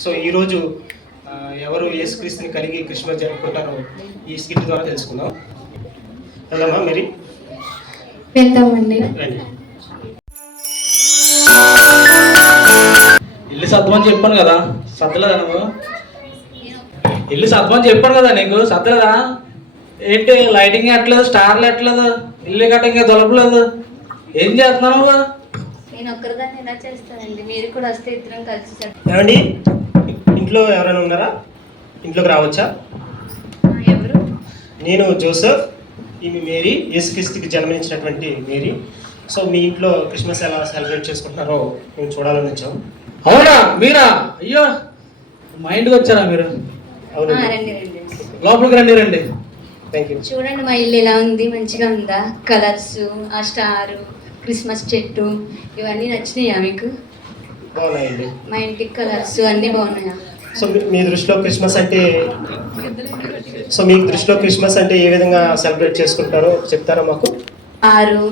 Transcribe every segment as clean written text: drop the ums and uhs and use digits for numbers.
So ఈరోజు ఎవరు యేసుక్రీస్తుని కలిగి క్రిస్మస్ జరుపుకుంటారో ఈ స్కిట్ ద్వారా తెలుసుకుందాం. వెళ్దామా మరి? వెళ్దామండి. ఇల్లు సర్దమని చెప్పాను కదా, సర్దలేదా నువ్వు? ఇల్లు సర్దమని చెప్పాను కదా నీకు, సర్దలేదా? ఏంటి లైటింగ్ ఎట్లేదు, స్టార్లు ఎట్లేదు, ఇల్లు గట్ట ఇంకా దొరకలేదు, ఏం చేస్తున్నావు నువ్వు? నేను ఒక్కరిదాన్ని ఎలా చేస్తానండి, మీరు కూడా వస్తే ఇద్దరం కలిసి ఏమండి, ఇంట్లో ఎవరైనా ఉన్నారా? ఇంట్లోకి రావచ్చా? ఎవరు? నేను జోసెఫ్, ఈమె మేరీ, యేసుక్రీస్తుకి జన్మనించినటువంటి మేరీ. సో మీ ఇంట్లో క్రిస్మస్ ఎలా సెలబ్రేట్ చేసుకుంటున్నారో మేము చూడాలని వచ్చాం. అవునా, మీరా? అయ్యో, మా ఇంటికి వచ్చారా మీరు? అవును, రండి రండి, లోపలికి రండి రండి. Thank you. చూడండి మా ఇల్లు ఎలా ఉంది, మంచిగా ఉందా? కలర్స్, ఆ స్టారు, క్రిస్మస్ చెట్టు ఇవన్నీ నచ్చినాయా మీకు? బాగున్నాయండి. మా ఇంటికి కలర్స్ అన్నీ బాగున్నాయా? సో మీ దృష్టిలో క్రిస్మస్ అంటే మీ దృష్టిలో క్రిస్మస్ అంటే ఏ విధంగా సెలబ్రేట్ చేసుకుంటారో చెప్తారా మాకు?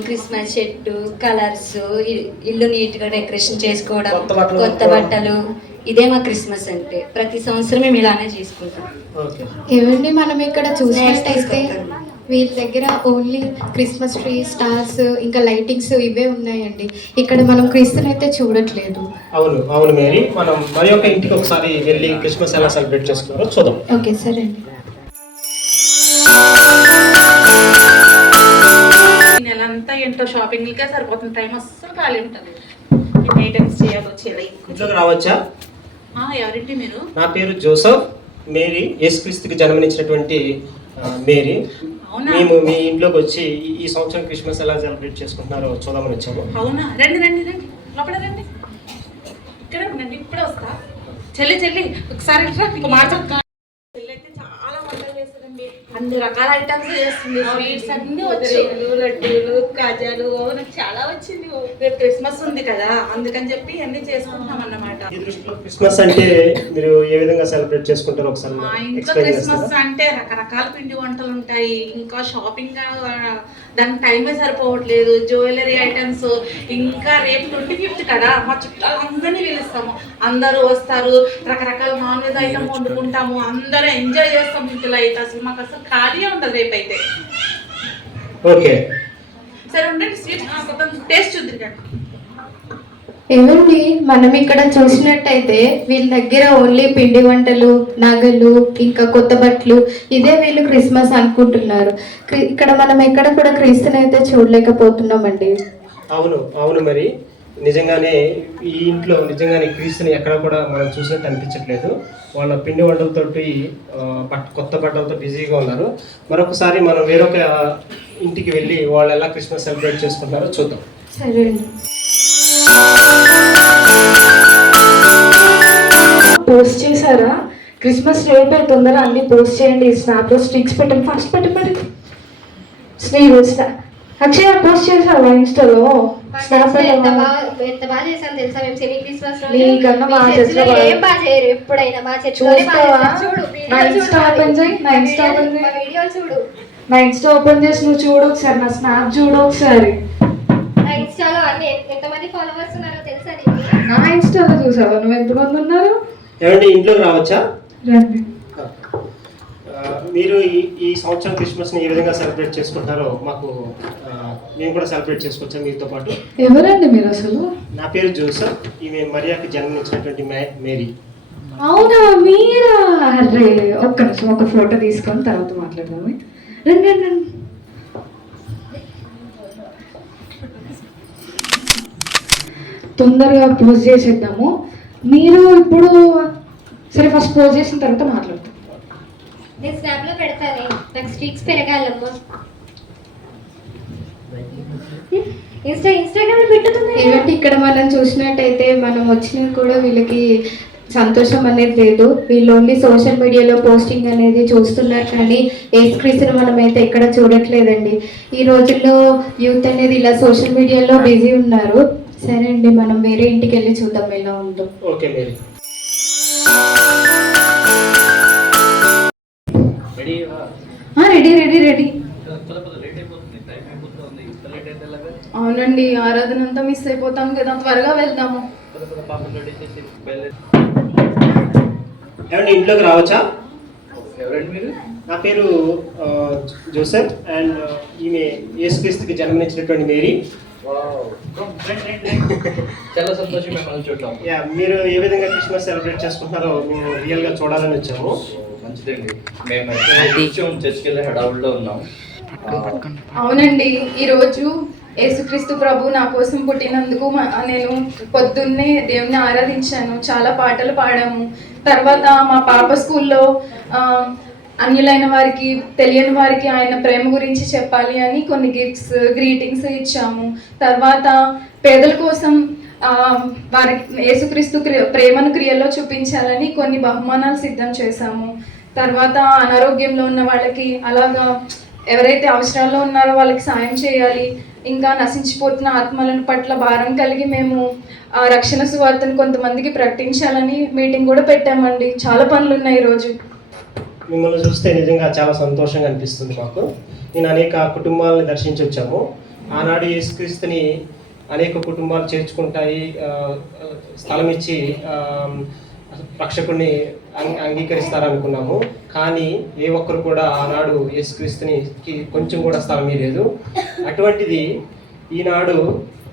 క్రిస్మస్ చెట్టు, కలర్స్, ఇల్లు నీట్ గా డెకరేషన్ చేసుకోవడం, కొత్త బట్టలు, ఇదే మా క్రిస్మస్ అంటే. ప్రతి సంవత్సరం మేము ఇలానే చేసుకుంటాం. ఏమండి, మనం ఇక్కడ చూసినట్టయితే వీళ్ళ దగ్గర ఓన్లీ క్రిస్మస్ ట్రీ, స్టార్స్, ఇంకా లైటింగ్స్ ఇవే ఉన్నాయండి. ఇక్కడ మనం క్రిస్తుని అయితే చూడట్లేదు. అవును అవును మేరీ, మనం మరి ఒక ఇంటికి ఒకసారి వెళ్ళి క్రిస్మస్ ఎలా సెలబ్రేట్ చేసుకున్నారో చూద్దాం. ఓకే సరే అండి. నెలంతా ఏంటో షాపింగ్లకే సరిపోతుంది, టైం అస్సలు ఖాళీ ఉంటుంది. ఐటమ్స్ చేయాలి వచ్చేది. ఇంట్లోకి రావచ్చా? ఎవరింటి మీరు? నా పేరు జోసెఫ్, మేరీ యేసుక్రీస్తుకి జన్మనిచ్చినటువంటి మేరీ. మేము మీ ఇంట్లోకి వచ్చి ఈ సంవత్సరం క్రిస్మస్ ఎలా సెలబ్రేట్ చేసుకుంటున్నారో చూద్దామని వచ్చాము. అవునా, రండి రండి రండి, లోపల రండి. ఇక్కడ రండి, ఇప్పుడే వస్తా. చెల్లి చెల్లి ఒకసారి మీకు మాట చెప్తా. చెల్లి అయితే చాలా వంటలు చేస్తుందండి, అన్ని రకాల ఐటమ్స్ చేస్తుంది. స్వీట్స్ అన్ని వచ్చాయి, లడ్డూలు, కాజాలు, నాకు చాలా వచ్చింది. రేపు క్రిస్మస్ ఉంది కదా, అందుకని చెప్పి అన్ని చేసుకుంటున్నాం అన్నమాట. ఈ దృష్టిలో క్రిస్మస్ అంటే మీరు ఏ విధంగా సెలబ్రేట్ చేసుకుంటారో ఒకసారి మా ఇంట్లో క్రిస్మస్ అంటే రకరకాల పిండి వంటలు ఉంటాయి, ఇంకా షాపింగ్ దానికి టైమే సరిపోవట్లేదు. జ్యువెలరీ ఐటమ్స్, ఇంకా రేపు 25th కదా, మా చుట్టాలు అందరినీ పిలుస్తాము. అందరూ వస్తారు, రకరకాల నాన్ వెజ్ ఐటమ్ వండుకుంటాము, అందరూ ఎంజాయ్ చేస్తాం. ఇంట్లో అయితే అసలు మాకు అసలు ఖాళీ ఉండదు రేపు అయితే. ఓకే సరే ఉండండి, స్వీట్ టేస్ట్ చూద్దాం. ఏమండి, మనం ఇక్కడ చూసినట్టయితే వీళ్ళ దగ్గర ఓన్లీ పిండి వంటలు, నగలు, ఇంకా కొత్త బట్టలు, ఇదే వీళ్ళు క్రిస్మస్ అనుకుంటున్నారు. ఇక్కడ మనం ఎక్కడ కూడా క్రీస్తుని అయితే చూడలేకపోతున్నామండి. అవును అవును, మరి నిజంగానే ఈ ఇంట్లో నిజంగానే క్రీస్తుని ఎక్కడ కూడా మనం చూసినట్టు అనిపించట్లేదు. వాళ్ళ పిండి వంటలతోటి కొత్త బట్టలతో బిజీగా ఉన్నారు. మరొకసారి మనం వేరొక ఇంటికి వెళ్ళి వాళ్ళు ఎలా క్రిస్మస్ సెలబ్రేట్ చేసుకుంటారో చూద్దాం. సరే అండి. పోస్ట్ చేశారా? క్రిస్మస్ రేపే, తొందర అన్ని పోస్ట్ చేయండి. స్నాప్లో స్టిక్స్ పెట్టండి, ఫస్ట్ పెట్టండి. అక్షయ పోస్ట్ చేసావా ఇన్స్టాలో? స్నాప్ ఎప్పుడైనా నా ఇన్స్టా ఓపెన్ చేసి నువ్వు చూడు ఒకసారి, నా స్నాప్ చూడు ఒకసారి. నా ఇన్స్టాలో చూసావా? నువ్వు ఎంతమంది ఉన్నారు? ఏమండి, ఇంట్లోకి రావచ్చా? రండి. మీరు ఈ సంవత్సరం క్రిస్మస్ని ఏ విధంగా సెలబ్రేట్ చేసుకుంటారో మాకు మేము కూడా సెలబ్రేట్ చేసుకోవచ్చా మీతో పాటు? ఎవరండి మీరు అసలు? నా పేరు జోసెఫ్, ఈమె మరియాకి జన్మనిచ్చినటువంటి మేరీ. అవునా, మీరా? అరే ఒక్క నిమిషం, ఒక ఫోటో తీసుకొని తర్వాత మాట్లాడదాము. రండి రండి రండి. తొందరగా పోస్ట్ చేసేద్దాము. మీరు ఇప్పుడు సరే, ఫస్ట్ పోస్ట్ చేసిన తర్వాత మాట్లాడతాం. నేను స్నాప్ లో పెడతానే, నాకు స్ట్రీక్స్ పెరగాలమ్మా. ఇన్స్టాగ్రామ్ లో పెట్టుతుంది. ఏమంటే ఇక్కడ మనం చూసినట్టయితే మనం వచ్చినా కూడా వీళ్ళకి సంతోషం అనేది లేదు. వీళ్ళు ఓన్లీ సోషల్ మీడియాలో పోస్టింగ్ అనేది చూస్తున్నారు, కానీ యేసుక్రీస్తుని మనం అయితే ఎక్కడ చూడట్లేదండి. ఈ రోజుల్లో యూత్ అనేది ఇలా సోషల్ మీడియాలో బిజీ ఉన్నారు. సరే అండి, మనం వేరే ఇంటికి వెళ్ళి చూద్దాం ఎలా ఉందో. Okay Mary. Ready ready ready. అవునండి, ఆరాధన అంతా మిస్ అయిపోతాం కదా, త్వరగా వెళ్దాము. ఏమంటే ఇంట్లోకి రావచ్చా? ఎవరండి మీరు? నా పేరు జోసెఫ్ అండ్ ఈమె యేసుక్రీస్తుకి జన్మనిచ్చినటువంటి మేరీ. చాలా సంతోషం మిమ్మల్ని చూడటం. యా, మీరు ఏ విధంగా క్రిస్మస్ సెలబ్రేట్ చేసుకుంటున్నారో మేము రియల్గా చూడాలని వచ్చాము. మంచిదండి. మేము చర్చికి వెళ్ళే హడావుల్లో ఉన్నాం. అవునండి, ఈరోజు యేసుక్రీస్తు ప్రభు నా కోసం పుట్టినందుకు నేను పొద్దున్నే దేవుని ఆరాధించాను, చాలా పాటలు పాడాము. తర్వాత మా పాప స్కూల్లో అన్యులైన వారికి, తెలియని వారికి ఆయన ప్రేమ గురించి చెప్పాలి అని కొన్ని గిఫ్ట్స్, గ్రీటింగ్స్ ఇచ్చాము. తర్వాత పేదల కోసం వారికి యేసుక్రీస్తు ప్రేమను క్రియల్లో చూపించాలని కొన్ని బహుమానాలు సిద్ధం చేశాము. తర్వాత అనారోగ్యంలో ఉన్న వాళ్ళకి, అలాగా ఎవరైతే అవసరాల్లో ఉన్నారో వాళ్ళకి సాయం చేయాలి. ఇంకా నశించిపోతున్న ఆత్మలను పట్ల భారం కలిగి మేము రక్షణ సువార్తను కొంతమందికి ప్రకటించాలని మీటింగ్ కూడా పెట్టామండి. చాలా పనులు ఉన్నాయి ఈరోజు. మిమ్మల్ని చూస్తే నిజంగా చాలా సంతోషంగా అనిపిస్తుంది మాకు. నేను అనేక కుటుంబాలను దర్శించి వచ్చాము. ఆనాడు యేసుక్రీస్తుని అనేక కుటుంబాలు చేర్చుకుంటాయి, స్థలం ఇచ్చి రక్షకుడిని అంగీకరిస్తారనుకున్నాము. కానీ ఏ ఒక్కరు కూడా ఆనాడు యేసుక్రీస్తుని కొంచెం కూడా స్థలం లేదు. అటువంటిది ఈనాడు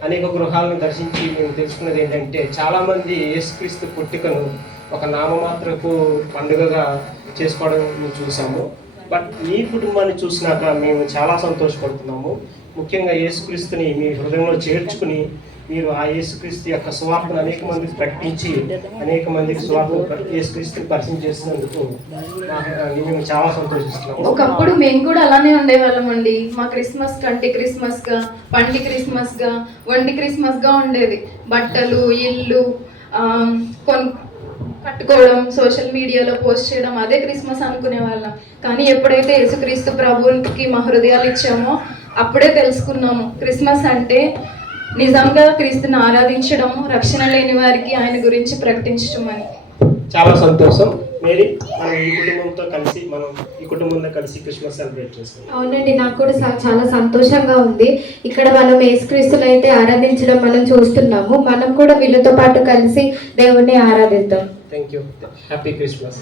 అనేక గృహాలను దర్శించి మేము తెలుసుకున్నది ఏంటంటే, చాలామంది యేసుక్రీస్తు పుట్టికను ఒక నామమాత్రకు పండుగగా చేసుకోవడం మేము చూసాము. బట్ మీ కుటుంబాన్ని చూసినాక మేము చాలా సంతోషపడుతున్నాము. ముఖ్యంగా యేసుక్రీస్తుని మీ హృదయంలో చేర్చుకుని మీరు ఆ యేసుక్రీస్తు యొక్క సువార్తను అనేక మందికి ప్రకటించి అనేక మందికి సువార్తను యేసుక్రీస్తుని పరిచయం చేసినందుకు మేము చాలా సంతోషిస్తున్నాము. ఒకప్పుడు మేము కూడా అలానే ఉండేవాళ్ళం అండి. మా క్రిస్మస్ కంటి క్రిస్మస్గా, పండి క్రిస్మస్గా, వంటి క్రిస్మస్గా ఉండేది. బట్టలు, ఇల్లు కట్టుకోవడం, సోషల్ మీడియాలో పోస్ట్ చేయడం, అదే క్రిస్మస్ అనుకునే వాళ్ళం. కానీ ఎప్పుడైతే యేసుక్రీస్తు ప్రభువుకి మా హృదయాలు ఇచ్చామో అప్పుడే తెలుసుకున్నాము క్రిస్మస్ అంటే నిజంగా క్రీస్తుని ఆరాధించడము, రక్షణ లేని వారికి ఆయన గురించి ప్రకటించడం అని. చాలా సంతోషం మేరీ. మనం ఈ కుటుంబంతో కలిసి క్రిస్మస్ సెలబ్రేట్ చేస్తాం. అవునండి, నాకు కూడా చాలా సంతోషంగా ఉంది. ఇక్కడ మనం యేసుక్రీస్తుని అయితే ఆరాధించడం మనం చూస్తున్నాము. మనం కూడా వీళ్ళతో పాటు కలిసి దేవుణ్ణి ఆరాధిద్దాం. Thank you. Happy Christmas.